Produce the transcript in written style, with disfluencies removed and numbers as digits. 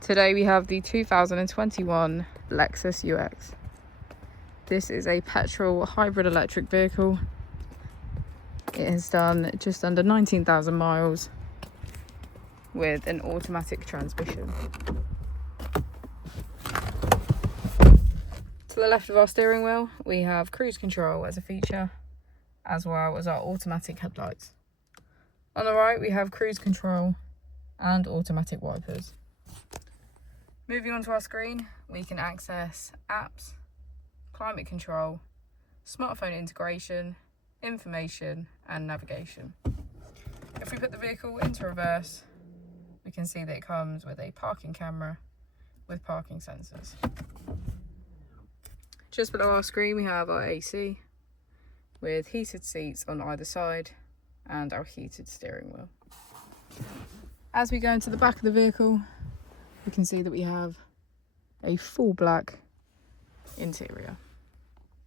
Today we have the 2021 Lexus UX. This is a petrol hybrid electric vehicle. It has done just under 19,000 miles with an automatic transmission. To the left of our steering wheel, we have cruise control as a feature, as well as our automatic headlights. On the right, we have cruise control and automatic wipers. Moving on to our screen, we can access apps, climate control, smartphone integration, information and navigation. If we put the vehicle into reverse, we can see that it comes with a parking camera with parking sensors. Just below our screen we have our AC with heated seats on either side and our heated steering wheel. As we go into the back of the vehicle, we can see that we have a full black interior.